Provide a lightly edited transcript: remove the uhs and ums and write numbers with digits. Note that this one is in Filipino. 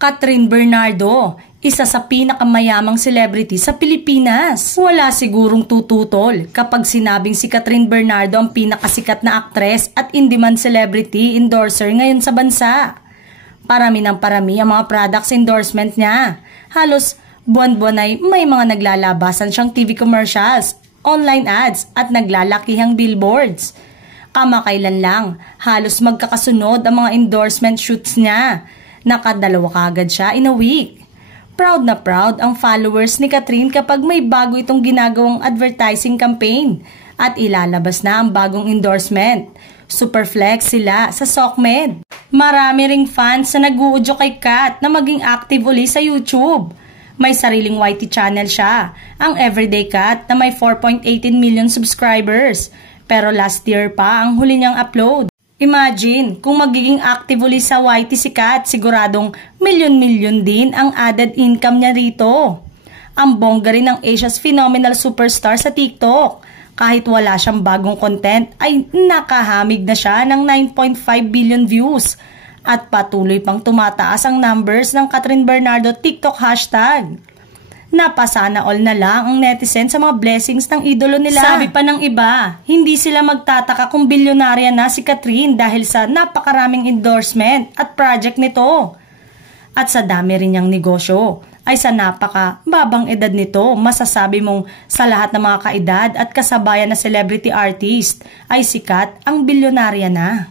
Catherine Bernardo, isa sa pinakamayamang celebrity sa Pilipinas. Wala sigurong tututol kapag sinabing si Catherine Bernardo ang pinakasikat na aktres at in-demand celebrity endorser ngayon sa bansa. Parami ng parami ang mga products endorsement niya. Halos buwan-buwan ay may mga naglalabasan siyang TV commercials, online ads at naglalakihang billboards. Kamakailan lang, halos magkakasunod ang mga endorsement shoots niya. Nakadalawa kagad siya in a week. Proud na proud ang followers ni Catherine kapag may bago itong ginagawang advertising campaign at ilalabas na ang bagong endorsement. Super flex sila sa SOCMED. Marami ring fans na nag-uudyo kay Kat na maging active uli sa YouTube. May sariling YT channel siya, ang Everyday Kat na may 4.18 million subscribers. Pero last year pa ang huli niyang upload. Imagine, kung magiging active uli sa YT si Kat, siguradong milyon-milyon din ang added income niya rito. Ang bongga rin ng Asia's phenomenal superstar sa TikTok. Kahit wala siyang bagong content, ay nakahamig na siya ng 9.5 billion views. At patuloy pang tumataas ang numbers ng Catherine Bernardo TikTok hashtag. Napasana all na lang ang netizen sa mga blessings ng idolo nila. Sabi pa ng iba, hindi sila magtataka kung bilyonarya na si Catherine dahil sa napakaraming endorsement at project nito. At sa dami rin niyang negosyo, ay sa napaka-babang edad nito, masasabi mong sa lahat ng mga kaedad at kasabayan na celebrity artist ay sikat ang bilyonarya na.